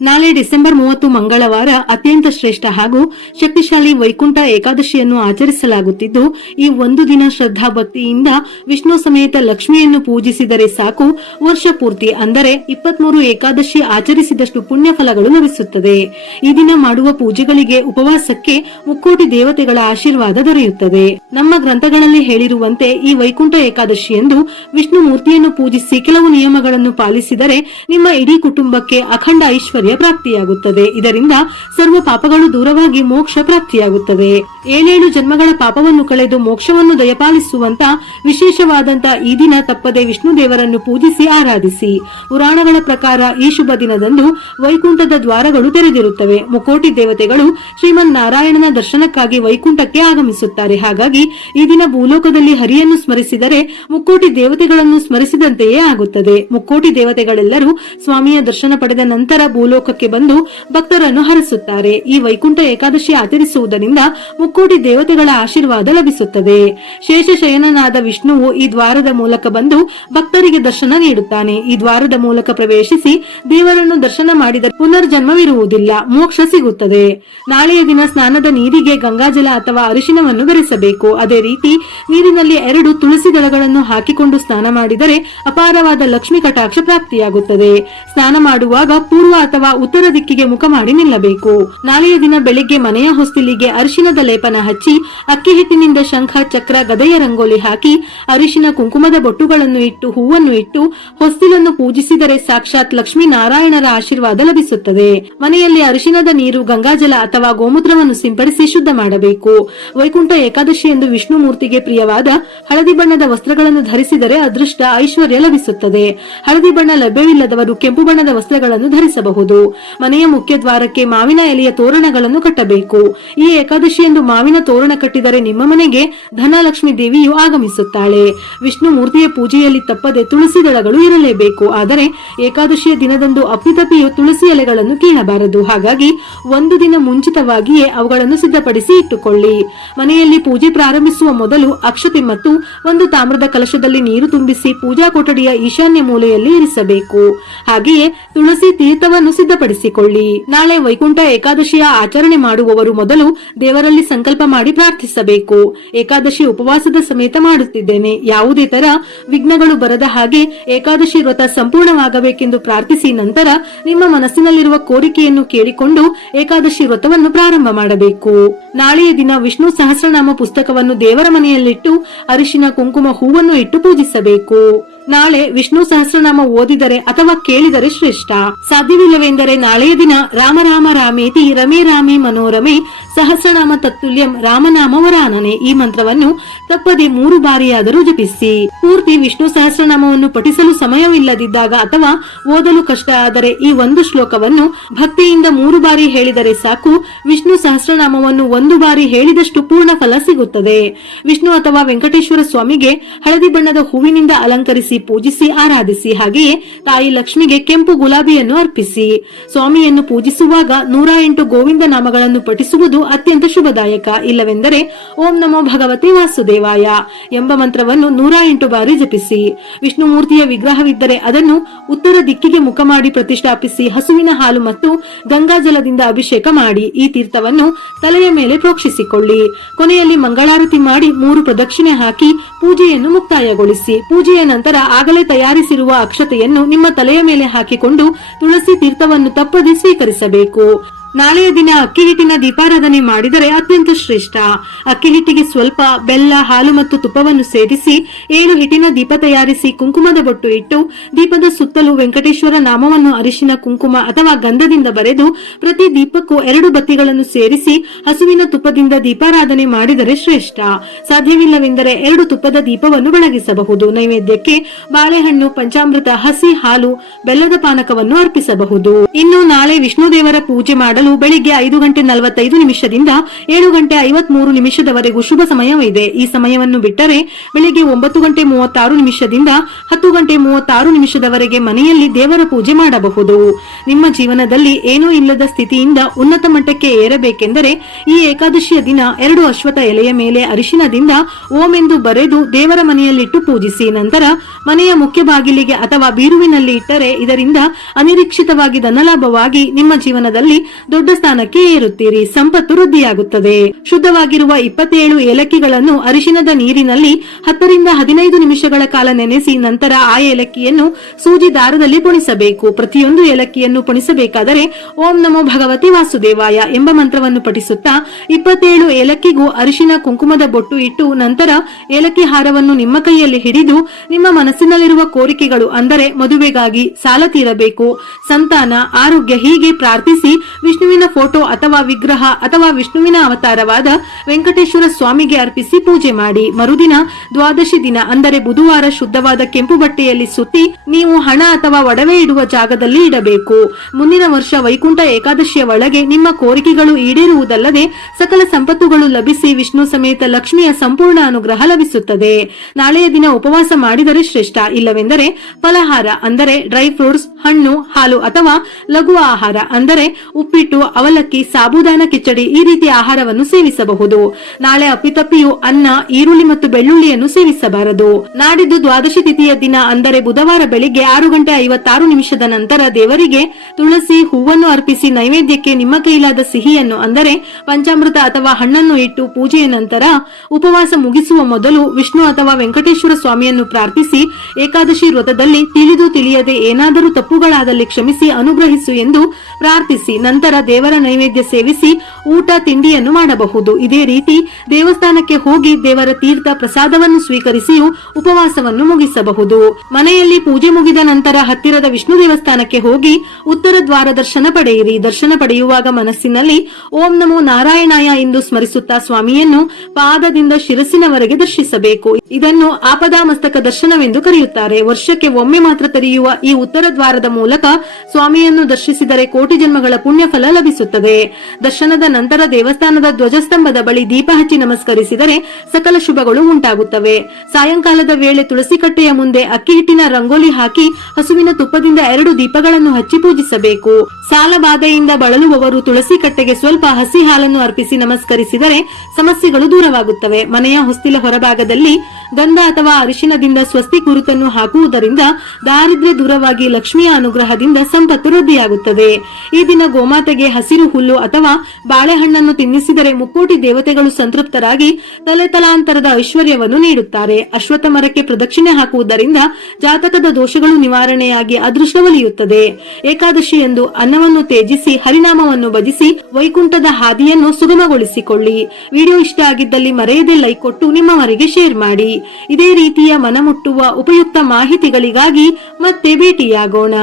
ನಾಳೆ ಡಿಸೆಂಬರ್ 30 ಮಂಗಳವಾರ ಅತ್ಯಂತ ಶ್ರೇಷ್ಠ ಹಾಗೂ ಶಕ್ತಿಶಾಲಿ ವೈಕುಂಠ ಏಕಾದಶಿಯನ್ನು ಆಚರಿಸಲಾಗುತ್ತಿದ್ದು, ಈ ಒಂದು ದಿನ ಶ್ರದ್ಧಾ ಭಕ್ತಿಯಿಂದ ವಿಷ್ಣು ಸಮೇತ ಲಕ್ಷ್ಮಿಯನ್ನು ಪೂಜಿಸಿದರೆ ಸಾಕು, ವರ್ಷ ಪೂರ್ತಿ ಅಂದರೆ 23 ಏಕಾದಶಿ ಆಚರಿಸಿದಷ್ಟು ಪುಣ್ಯ ಫಲಗಳು ಲಭಿಸುತ್ತದೆ. ಈ ದಿನ ಮಾಡುವ ಪೂಜೆಗಳಿಗೆ, ಉಪವಾಸಕ್ಕೆ ಮುಕ್ಕೋಟಿ ದೇವತೆಗಳ ಆಶೀರ್ವಾದ ದೊರೆಯುತ್ತದೆ. ನಮ್ಮ ಗ್ರಂಥಗಳಲ್ಲಿ ಹೇಳಿರುವಂತೆ ಈ ವೈಕುಂಠ ಏಕಾದಶಿಯಂದು ವಿಷ್ಣು ಮೂರ್ತಿಯನ್ನು ಪೂಜಿಸಿ ಕೆಲವು ನಿಯಮಗಳನ್ನು ಪಾಲಿಸಿದರೆ ನಿಮ್ಮ ಇಡೀ ಕುಟುಂಬಕ್ಕೆ ಅಖಂಡ ಐಶ್ವರ್ಯ ಪ್ರಾಪ್ತಿಯಾಗುತ್ತದೆ. ಇದರಿಂದ ಸರ್ವ ಪಾಪಗಳು ದೂರವಾಗಿ ಮೋಕ್ಷ ಪ್ರಾಪ್ತಿಯಾಗುತ್ತದೆ. 7 ಜನ್ಮಗಳ ಪಾಪವನ್ನು ಕಳೆದು ಮೋಕ್ಷವನ್ನು ದಯಪಾಲಿಸುವಂತ ವಿಶೇಷವಾದಂತ ಈ ದಿನ ತಪ್ಪದೆ ವಿಷ್ಣು ದೇವರನ್ನು ಪೂಜಿಸಿ ಆರಾಧಿಸಿ. ಪುರಾಣಗಳ ಪ್ರಕಾರ ಈ ಶುಭ ದಿನದಂದು ವೈಕುಂಠದ ದ್ವಾರಗಳು ತೆರೆದಿರುತ್ತವೆ. ಮುಕ್ಕೋಟಿ ದೇವತೆಗಳು ಶ್ರೀಮನ್ ನಾರಾಯಣನ ದರ್ಶನಕ್ಕಾಗಿ ವೈಕುಂಠಕ್ಕೆ ಆಗಮಿಸುತ್ತಾರೆ. ಹಾಗಾಗಿ ಈ ದಿನ ಭೂಲೋಕದಲ್ಲಿ ಹರಿಯನ್ನು ಸ್ಮರಿಸಿದರೆ ಮುಕ್ಕೋಟಿ ದೇವತೆಗಳನ್ನು ಸ್ಮರಿಸಿದಂತೆಯೇ ಆಗುತ್ತದೆ. ಮುಕ್ಕೋಟಿ ದೇವತೆಗಳೆಲ್ಲರೂ ಸ್ವಾಮಿಯ ದರ್ಶನ ಪಡೆದ ನಂತರ ಭೂಲೋಕಕ್ಕೆ ಬಂದು ಭಕ್ತರನ್ನು ಹರಸುತ್ತಾರೆ. ಈ ವೈಕುಂಠ ಏಕಾದಶಿ ಆಚರಿಸುವುದರಿಂದ ಮುಕ್ಕೋಟಿ ದೇವತೆಗಳ ಆಶೀರ್ವಾದ ಲಭಿಸುತ್ತದೆ. ಶೇಷಶಯನನಾದ ವಿಷ್ಣುವು ಈ ದ್ವಾರದ ಮೂಲಕ ಬಂದು ಭಕ್ತರಿಗೆ ದರ್ಶನ ನೀಡುತ್ತಾನೆ. ಈ ದ್ವಾರದ ಮೂಲಕ ಪ್ರವೇಶಿಸಿ ದೇವರನ್ನು ದರ್ಶನ ಮಾಡಿದರೆ ಪುನರ್ಜನ್ಮವಿರುವುದಿಲ್ಲ, ಮೋಕ್ಷ ಸಿಗುತ್ತದೆ. ನಾಳೆಯ ದಿನ ಸ್ನಾನದ ನೀರಿಗೆ ಗಂಗಾಜಲ ಅಥವಾ ಅರಿಶಿನವನ್ನು ಬೆರೆಸಬೇಕು. ಅದೇ ರೀತಿ ನೀರಿನಲ್ಲಿ 2 ತುಳಸಿ ದಳಗಳನ್ನು ಹಾಕಿಕೊಂಡು ಸ್ನಾನ ಮಾಡಿದರೆ ಅಪಾರವಾದ ಲಕ್ಷ್ಮಿ ಕಟಾಕ್ಷ ಪ್ರಾಪ್ತಿಯಾಗುತ್ತದೆ. ಸ್ನಾನ ಮಾಡುವಾಗ ಪೂರ್ವ ಅಥವಾ ಉತ್ತರ ದಿಕ್ಕಿಗೆ ಮುಖ ಮಾಡಿ ನಿಲ್ಲಬೇಕು. ನಾಳೆಯ ದಿನ ಬೆಳಿಗ್ಗೆ ಮನೆಯ ಹೊಸ್ತಿಲಿಗೆ ಅರಿಶಿನದ ಲೇಪನ ಹಚ್ಚಿ ಅಕ್ಕಿ ಹಿಟ್ಟಿನಿಂದ ಶಂಖ, ಚಕ್ರ, ಗದೆಯ ರಂಗೋಲಿ ಹಾಕಿ ಅರಿಶಿನ ಕುಂಕುಮದ ಬೊಟ್ಟುಗಳನ್ನು ಇಟ್ಟು ಹೂವನ್ನು ಇಟ್ಟು ಹೊಸ್ತಿಲನ್ನು ಪೂಜಿಸಿದರೆ ಸಾಕ್ಷಾತ್ ಲಕ್ಷ್ಮೀ ನಾರಾಯಣರ ಆಶೀರ್ವಾದ ಲಭಿಸುತ್ತದೆ. ಮನೆಯಲ್ಲಿ ಅರಿಶಿನದ ನೀರು, ಗಂಗಾಜಲ ಅಥವಾ ಗೋಮೂತ್ರವನ್ನು ಸಿಂಪಡಿಸಿ ಶುದ್ಧ ಮಾಡಬೇಕು. ವೈಕುಂಠ ಏಕಾದಶಿ ಎಂದು ವಿಷ್ಣು ಮೂರ್ತಿಗೆ ಪ್ರಿಯವಾದ ಹಳದಿ ಬಣ್ಣದ ವಸ್ತ್ರಗಳನ್ನು ಧರಿಸಿದರೆ ಅದೃಷ್ಟ, ಐಶ್ವರ್ಯ ಲಭಿಸುತ್ತದೆ. ಹಳದಿ ಬಣ್ಣ ಲಭ್ಯವಿಲ್ಲದವರು ಕೆಂಪು ಬಣ್ಣದ ವಸ್ತ್ರಗಳನ್ನು ಧರಿಸಬಹುದು. ಮನೆಯ ಮುಖ್ಯ ದ್ವಾರಕ್ಕೆ ಮಾವಿನ ಎಲೆಯ ತೋರಣಗಳನ್ನು ಕಟ್ಟಬೇಕು. ಈ ಏಕಾದಶಿಯಂದು ಮಾವಿನ ತೋರಣ ಕಟ್ಟಿದರೆ ನಿಮ್ಮ ಮನೆಗೆ ಧನಲಕ್ಷ್ಮಿ ದೇವಿಯು ಆಗಮಿಸುತ್ತಾಳೆ. ವಿಷ್ಣು ಮೂರ್ತಿಯ ಪೂಜೆಯಲ್ಲಿ ತಪ್ಪದೆ ತುಳಸಿ ದಳಗಳು ಇರಲೇಬೇಕು. ಆದರೆ ಏಕಾದಶಿಯ ದಿನದಂದು ಅಪ್ಪಿತಪ್ಪಿಯು ತುಳಸಿ ಎಲೆಗಳನ್ನು ಕೀಳಬಾರದು. ಹಾಗಾಗಿ ಒಂದು ದಿನ ಮುಂಚಿತವಾಗಿಯೇ ಅವುಗಳನ್ನು ಸಿದ್ಧಪಡಿಸಿ ಇಟ್ಟುಕೊಳ್ಳಿ. ಮನೆಯಲ್ಲಿ ಪೂಜೆ ಪ್ರಾರಂಭಿಸುವ ಮೊದಲು ಅಕ್ಷತೆ ಮತ್ತು ಒಂದು ತಾಮ್ರದ ಕಲಶದಲ್ಲಿ ನೀರು ತುಂಬಿಸಿ ಪೂಜಾ ಕೊಠಡಿಯ ಈಶಾನ್ಯ ಮೂಲೆಯಲ್ಲಿ ಇರಿಸಬೇಕು. ಹಾಗೆಯೇ ತುಳಸಿ ತೀರ್ಥವನ್ನು ಸಿದ್ಧಪಡಿಸಿಕೊಳ್ಳಿ. ನಾಳೆ ವೈಕುಂಠ ಏಕಾದಶಿಯ ಆಚರಣೆ ಮಾಡುವವರು ಮೊದಲು ದೇವರಲ್ಲಿ ಸಂಕಲ್ಪ ಮಾಡಿ ಪ್ರಾರ್ಥಿಸಬೇಕು. ಏಕಾದಶಿ ಉಪವಾಸದ ಸಮೇತ ಮಾಡುತ್ತಿದ್ದೇನೆ, ಯಾವುದೇ ತರ ವಿಘ್ನಗಳು ಬರದ ಹಾಗೆ ಏಕಾದಶಿ ವ್ರತ ಸಂಪೂರ್ಣವಾಗಬೇಕೆಂದು ಪ್ರಾರ್ಥಿಸಿ ನಂತರ ನಿಮ್ಮ ಮನಸ್ಸಿನಲ್ಲಿರುವ ಕೋರಿಕೆಯನ್ನು ಕೇಳಿಕೊಂಡು ಏಕಾದಶಿ ವ್ರತವನ್ನು ಪ್ರಾರಂಭ ಮಾಡಬೇಕು. ನಾಳೆಯ ದಿನ ವಿಷ್ಣು ಸಹಸ್ರನಾಮ ಪುಸ್ತಕವನ್ನು ದೇವರ ಮನೆಯಲ್ಲಿಟ್ಟು ಅರಿಶಿನ, ಕುಂಕುಮ, ಹೂವನ್ನು ಇಟ್ಟು ಪೂಜಿಸಬೇಕು. ನಾಳೆ ವಿಷ್ಣು ಸಹಸ್ರನಾಮ ಓದಿದರೆ ಅಥವಾ ಕೇಳಿದರೆ ಶ್ರೇಷ್ಠ. ಸಾಧ್ಯವಿಲ್ಲವೆಂದರೆ ನಾಳೆಯ ದಿನ ರಾಮ ರಾಮ ರಾಮೇತಿ ರಮೇ ರಾಮೇ ಮನೋರಮೆ ಸಹಸ್ರನಾಮ ತತ್ತುಲ್ಯಂ ರಾಮನಾಮ ವರಾನನೆ ಈ ಮಂತ್ರವನ್ನು ತಪ್ಪದೆ 3 ಬಾರಿಯಾದರೂ ಜಪಿಸಿ. ಪೂರ್ತಿ ವಿಷ್ಣು ಸಹಸ್ರನಾಮವನ್ನು ಪಠಿಸಲು ಸಮಯವಿಲ್ಲದಿದ್ದಾಗ ಅಥವಾ ಓದಲು ಕಷ್ಟ ಆದರೆ ಈ ಒಂದು ಶ್ಲೋಕವನ್ನು ಭಕ್ತಿಯಿಂದ 3 ಬಾರಿ ಹೇಳಿದರೆ ಸಾಕು. ವಿಷ್ಣು ಸಹಸ್ರನಾಮವನ್ನು 1 ಬಾರಿ ಹೇಳಿದಷ್ಟು ಪೂರ್ಣ ಫಲ ಸಿಗುತ್ತದೆ. ವಿಷ್ಣು ಅಥವಾ ವೆಂಕಟೇಶ್ವರ ಸ್ವಾಮಿಗೆ ಹಳದಿ ಬಣ್ಣದ ಹೂವಿನಿಂದ ಅಲಂಕರಿಸಿ ಪೂಜಿಸಿ ಆರಾಧಿಸಿ. ಹಾಗೆಯೇ ತಾಯಿ ಲಕ್ಷ್ಮಿಗೆ ಕೆಂಪು ಗುಲಾಬಿಯನ್ನು ಅರ್ಪಿಸಿ. ಸ್ವಾಮಿಯನ್ನು ಪೂಜಿಸುವಾಗ 108 ಗೋವಿಂದ ನಾಮಗಳನ್ನು ಪಠಿಸುವುದು ಅತ್ಯಂತ ಶುಭದಾಯಕ. ಇಲ್ಲವೆಂದರೆ ಓಂ ನಮೋ ಭಗವತೆ ವಾಸುದೇವಾಯ ಎಂಬ ಮಂತ್ರವನ್ನು 108 ಬಾರಿ ಜಪಿಸಿ. ವಿಷ್ಣು ಮೂರ್ತಿಯ ವಿಗ್ರಹವಿದ್ದರೆ ಅದನ್ನು ಉತ್ತರ ದಿಕ್ಕಿಗೆ ಮುಖ ಮಾಡಿ ಪ್ರತಿಷ್ಠಾಪಿಸಿ ಹಸುವಿನ ಹಾಲು ಮತ್ತು ಗಂಗಾಜಲದಿಂದ ಅಭಿಷೇಕ ಮಾಡಿ ಈ ತೀರ್ಥವನ್ನು ತಲೆಯ ಮೇಲೆ ಪ್ರೋಕ್ಷಿಸಿಕೊಳ್ಳಿ. ಕೊನೆಯಲ್ಲಿ ಮಂಗಳಾರತಿ ಮಾಡಿ 3 ಪ್ರದಕ್ಷಿಣೆ ಹಾಕಿ ಪೂಜೆಯನ್ನು ಮುಕ್ತಾಯಗೊಳಿಸಿ. ಪೂಜೆಯ ನಂತರ ಆಗಲೇ ತಯಾರಿಸಿರುವ ಅಕ್ಷತೆಯನ್ನು ನಿಮ್ಮ ತಲೆಯ ಮೇಲೆ ಹಾಕಿಕೊಂಡು ತುಳಸಿ ತೀರ್ಥವನ್ನು ತಪ್ಪದೆ ಸ್ವೀಕರಿಸಬೇಕು. ನಾಳೆಯ ದಿನ ಅಕ್ಕಿ ಹಿಟ್ಟಿನ ದೀಪಾರಾಧನೆ ಮಾಡಿದರೆ ಅತ್ಯಂತ ಶ್ರೇಷ್ಠ. ಅಕ್ಕಿ ಹಿಟ್ಟಿಗೆ ಸ್ವಲ್ಪ ಬೆಲ್ಲ, ಹಾಲು ಮತ್ತು ತುಪ್ಪವನ್ನು ಸೇರಿಸಿ 7 ಹಿಟ್ಟಿನ ದೀಪ ತಯಾರಿಸಿ ಕುಂಕುಮದ ಬೊಟ್ಟು ಇಟ್ಟು ದೀಪದ ಸುತ್ತಲೂ ವೆಂಕಟೇಶ್ವರ ನಾಮವನ್ನು ಅರಿಶಿನ, ಕುಂಕುಮ ಅಥವಾ ಗಂಧದಿಂದ ಬರೆದು ಪ್ರತಿ ದೀಪಕ್ಕೂ 2 ಬತ್ತಿಗಳನ್ನು ಸೇರಿಸಿ ಹಸುವಿನ ತುಪ್ಪದಿಂದ ದೀಪಾರಾಧನೆ ಮಾಡಿದರೆ ಶ್ರೇಷ್ಠ. ಸಾಧ್ಯವಿಲ್ಲವೆಂದರೆ 2 ತುಪ್ಪದ ದೀಪವನ್ನು ಬೆಳಗಿಸಬಹುದು. ನೈವೇದ್ಯಕ್ಕೆ ಬಾಳೆಹಣ್ಣು, ಪಂಚಾಮೃತ, ಹಸಿ ಹಾಲು, ಬೆಲ್ಲದ ಪಾನಕವನ್ನು ಅರ್ಪಿಸಬಹುದು. ಇನ್ನು ನಾಳೆ ವಿಷ್ಣು ದೇವರ ಪೂಜೆ ಮಾಡಲು ಹಾಲು ಬೆಳಿಗ್ಗೆ 5:45 7 ಗಂಟೆ 53 ಶುಭ ಸಮಯವಿದೆ. ಈ ಸಮಯವನ್ನು ಬಿಟ್ಟರೆ ಬೆಳಿಗ್ಗೆ 9:36 10:36 ಮನೆಯಲ್ಲಿ ದೇವರ ಪೂಜೆ ಮಾಡಬಹುದು. ನಿಮ್ಮ ಜೀವನದಲ್ಲಿ ಏನೂ ಇಲ್ಲದ ಸ್ಥಿತಿಯಿಂದ ಉನ್ನತ ಮಟ್ಟಕ್ಕೆ ಏರಬೇಕೆಂದರೆ ಈ ಏಕಾದಶಿಯ ದಿನ 2 ಅಶ್ವತ್ಥ ಎಲೆಯ ಮೇಲೆ ಅರಿಶಿನದಿಂದ ಓಂ ಎಂದು ಬರೆದು ದೇವರ ಮನೆಯಲ್ಲಿಟ್ಟು ಪೂಜಿಸಿ. ನಂತರ ಮನೆಯ ಮುಖ್ಯ ಬಾಗಿಲಿಗೆ ಅಥವಾ ಬೀರುವಿನಲ್ಲಿ ಇಟ್ಟರೆ ಇದರಿಂದ ಅನಿರೀಕ್ಷಿತವಾಗಿ ಧನಲಾಭವಾಗಿ ನಿಮ್ಮ ಜೀವನದಲ್ಲಿ ದೊಡ್ಡ ಸ್ಥಾನಕ್ಕೆ ಏರುತ್ತೀರಿ. ಸಂಪತ್ತು ವೃದ್ಧಿಯಾಗುತ್ತದೆ. ಶುದ್ಧವಾಗಿರುವ 27 ಏಲಕ್ಕಿಗಳನ್ನು ಅರಿಶಿನದ ನೀರಿನಲ್ಲಿ 10 ರಿಂದ 15 ನಿಮಿಷಗಳ ಕಾಲ ನೆನೆಸಿ ನಂತರ ಆ ಏಲಕ್ಕಿಯನ್ನು ಸೂಜಿ ದಾರದಲ್ಲಿ ಪುಣಿಸಬೇಕು. ಪ್ರತಿಯೊಂದು ಏಲಕ್ಕಿಯನ್ನು ಪುಣಿಸಬೇಕಾದರೆ ಓಂ ನಮೋ ಭಗವತಿ ವಾಸುದೇವಾಯ ಎಂಬ ಮಂತ್ರವನ್ನು ಪಠಿಸುತ್ತಾ 27 ಏಲಕ್ಕಿಗೂ ಅರಿಶಿನ ಕುಂಕುಮದ ಬೊಟ್ಟು ಇಟ್ಟು ನಂತರ ಏಲಕ್ಕಿ ಹಾರವನ್ನು ನಿಮ್ಮ ಕೈಯಲ್ಲಿ ಹಿಡಿದು ನಿಮ್ಮ ಮನಸ್ಸಿನಲ್ಲಿರುವ ಕೋರಿಕೆಗಳು ಅಂದರೆ ಮದುವೆಗಾಗಿ, ಸಾಲ ತೀರಬೇಕು, ಸಂತಾನ, ಆರೋಗ್ಯ ಹೀಗೆ ಪ್ರಾರ್ಥಿಸಿ ವಿಷ್ಣುವಿನ ಫೋಟೋ ಅಥವಾ ವಿಗ್ರಹ ಅಥವಾ ವಿಷ್ಣುವಿನ ಅವತಾರವಾದ ವೆಂಕಟೇಶ್ವರ ಸ್ವಾಮಿಗೆ ಅರ್ಪಿಸಿ ಪೂಜೆ ಮಾಡಿ. ಮರುದಿನ ದ್ವಾದಶಿ ದಿನ ಅಂದರೆ ಬುಧವಾರ ಶುದ್ಧವಾದ ಕೆಂಪು ಬಟ್ಟೆಯಲ್ಲಿ ಸುತ್ತಿ ನೀವು ಹಣ ಅಥವಾ ಒಡವೆ ಇಡುವ ಜಾಗದಲ್ಲಿ ಇಡಬೇಕು. ಮುಂದಿನ ವರ್ಷ ವೈಕುಂಠ ಏಕಾದಶಿಯ ಒಳಗೆ ನಿಮ್ಮ ಕೋರಿಕೆಗಳು ಈಡೇರುವುದಲ್ಲದೆ ಸಕಲ ಸಂಪತ್ತುಗಳು ಲಭಿಸಿ ವಿಷ್ಣು ಸಮೇತ ಲಕ್ಷ್ಮಿಯ ಸಂಪೂರ್ಣ ಅನುಗ್ರಹ ಲಭಿಸುತ್ತದೆ. ನಾಳೆಯ ದಿನ ಉಪವಾಸ ಮಾಡಿದರೆ ಶ್ರೇಷ್ಠ. ಇಲ್ಲವೆಂದರೆ ಫಲಹಾರ ಅಂದರೆ ಡ್ರೈ ಫ್ರೂಟ್ಸ್, ಹಣ್ಣು, ಹಾಲು ಅಥವಾ ಲಘು ಆಹಾರ ಅಂದರೆ ಉಪ್ಪಿಟ್ಟು, ಅವಲಕ್ಕಿ, ಸಾಬುದಾನ ಕಿಚಡಿ ಈ ರೀತಿಯ ಆಹಾರವನ್ನು ಸೇವಿಸಬಹುದು. ನಾಳೆ ಅಪ್ಪಿತಪ್ಪಿಯು ಅನ್ನ, ಈರುಳ್ಳಿ ಮತ್ತು ಬೆಳ್ಳುಳ್ಳಿಯನ್ನು ಸೇವಿಸಬಾರದು. ನಾಡಿದ್ದು ದ್ವಾದಶಿ ತಿಥಿಯ ದಿನ ಅಂದರೆ ಬುಧವಾರ ಬೆಳಿಗ್ಗೆ 6:56 ನಂತರ ದೇವರಿಗೆ ತುಳಸಿ ಹೂವನ್ನು ಅರ್ಪಿಸಿ ನೈವೇದ್ಯಕ್ಕೆ ನಿಮ್ಮ ಕೈಲಾದ ಸಿಹಿಯನ್ನು ಅಂದರೆ ಪಂಚಾಮೃತ ಅಥವಾ ಹಣ್ಣನ್ನು ಇಟ್ಟು ಪೂಜೆಯ ನಂತರ ಉಪವಾಸ ಮುಗಿಸುವ ಮೊದಲು ವಿಷ್ಣು ಅಥವಾ ವೆಂಕಟೇಶ್ವರ ಸ್ವಾಮಿಯನ್ನು ಪ್ರಾರ್ಥಿಸಿ ಏಕಾದಶಿ ವ್ರತದಲ್ಲಿ ತಿಳಿದು ತಿಳಿಯದೆ ಏನಾದರೂ ತಪ್ಪುಗಳಾದಲ್ಲಿ ಕ್ಷಮಿಸಿ ಅನುಗ್ರಹಿಸು ಎಂದು ಪ್ರಾರ್ಥಿಸಿ ನಂತರ ದೇವರ ನೈವೇದ್ಯ ಸೇವಿಸಿ ಊಟ ತಿಂಡಿಯನ್ನು ಮಾಡಬಹುದು. ಇದೇ ರೀತಿ ದೇವಸ್ಥಾನಕ್ಕೆ ಹೋಗಿ ದೇವರ ತೀರ್ಥ ಪ್ರಸಾದವನ್ನು ಸ್ವೀಕರಿಸಿಯೂ ಉಪವಾಸವನ್ನು ಮುಗಿಸಬಹುದು. ಮನೆಯಲ್ಲಿ ಪೂಜೆ ಮುಗಿದ ನಂತರ ಹತ್ತಿರದ ವಿಷ್ಣು ದೇವಸ್ಥಾನಕ್ಕೆ ಹೋಗಿ ಉತ್ತರ ದ್ವಾರ ದರ್ಶನ ಪಡೆಯಿರಿ. ದರ್ಶನ ಪಡೆಯುವಾಗ ಮನಸ್ಸಿನಲ್ಲಿ ಓಂ ನಮೋ ನಾರಾಯಣಾಯ ಎಂದು ಸ್ಮರಿಸುತ್ತಾ ಸ್ವಾಮಿಯನ್ನು ಪಾದದಿಂದ ಶಿರಸ್ಸಿನವರೆಗೆ ದರ್ಶಿಸಬೇಕು. ಇದನ್ನು ಆಪದಾಮಸ್ತಕ ದರ್ಶನವೆಂದು ಕರೆಯುತ್ತಾರೆ. ವರ್ಷಕ್ಕೆ ಒಮ್ಮೆ ಮಾತ್ರ ತೆರೆಯುವ ಈ ಉತ್ತರ ದ್ವಾರದ ಮೂಲಕ ಸ್ವಾಮಿಯನ್ನು ದರ್ಶಿಸಿದರೆ ಕೋಟಿ ಜನ್ಮಗಳ ಪುಣ್ಯ ಫಲ ಲಭಿಸುತ್ತದೆ. ದರ್ಶನದ ನಂತರ ದೇವಸ್ಥಾನದ ಧ್ವಜಸ್ತಂಭದ ಬಳಿ ದೀಪ ಹಚ್ಚಿ ನಮಸ್ಕರಿಸಿದರೆ ಸಕಲ ಶುಭಗಳು ಉಂಟಾಗುತ್ತವೆ. ಸಾಯಂಕಾಲದ ವೇಳೆ ತುಳಸಿ ಕಟ್ಟೆಯ ಮುಂದೆ ಅಕ್ಕಿ ಹಿಟ್ಟಿನ ರಂಗೋಲಿ ಹಾಕಿ ಹಸುವಿನ ತುಪ್ಪದಿಂದ 2 ದೀಪಗಳನ್ನು ಹಚ್ಚಿ ಪೂಜಿಸಬೇಕು. ಸಾಲ ಬಾಧೆಯಿಂದ ಬಳಲುವವರು ತುಳಸಿ ಕಟ್ಟೆಗೆ ಸ್ವಲ್ಪ ಹಸಿ ಹಾಲನ್ನು ಅರ್ಪಿಸಿ ನಮಸ್ಕರಿಸಿದರೆ ಸಮಸ್ಯೆಗಳು ದೂರವಾಗುತ್ತವೆ. ಮನೆಯ ಹೊಸ್ತಿಲ ಹೊರಭಾಗದಲ್ಲಿ ಗಂಧ ಅಥವಾ ಅರಿಶಿನದಿಂದ ಸ್ವಸ್ತಿ ಗುರುತನ್ನು ಹಾಕುವುದರಿಂದ ದಾರಿದ್ರ್ಯ ದೂರವಾಗಿ ಲಕ್ಷ್ಮಿಯ ಅನುಗ್ರಹದಿಂದ ಸಂಪತ್ತು ವೃದ್ಧಿಯಾಗುತ್ತದೆ. ಈ ದಿನ ಗೋಮಾತೆಗೆ ಹಸಿರು ಹುಲ್ಲು ಅಥವಾ ಬಾಳೆಹಣ್ಣನ್ನು ತಿನ್ನಿಸಿದರೆ ಮುಕ್ಕೋಟಿ ದೇವತೆಗಳು ಸಂತೃಪ್ತರಾಗಿ ತಲೆತಲಾಂತರದ ಐಶ್ವರ್ಯವನ್ನು ನೀಡುತ್ತಾರೆ. ಅಶ್ವತ್ಥ ಮರಕ್ಕೆ ಪ್ರದಕ್ಷಿಣೆ ಹಾಕುವುದರಿಂದ ಜಾತಕದ ದೋಷಗಳು ನಿವಾರಣೆಯಾಗಿ ಅದೃಷ್ಟ ಒಲಿಯುತ್ತದೆ. ಏಕಾದಶಿ ಎಂದು ಅನ್ನವನ್ನು ತ್ಯಜಿಸಿ ಹರಿನಾಮವನ್ನು ಭಜಿಸಿ ವೈಕುಂಠದ ಹಾದಿಯನ್ನು ಸುಗಮಗೊಳಿಸಿಕೊಳ್ಳಿ. ವಿಡಿಯೋ ಇಷ್ಟ ಆಗಿದ್ದಲ್ಲಿ ಮರೆಯದೆ ಲೈಕ್ ಕೊಟ್ಟು ನಿಮ್ಮವರಿಗೆ ಶೇರ್ ಮಾಡಿ. ಇದೇ ರೀತಿಯ ಮನಮುಟ್ಟುವ ಉಪಯುಕ್ತ ಮಾಹಿತಿಗಳಿಗಾಗಿ ಮತ್ತೆ ಭೇಟಿಯಾಗೋಣ.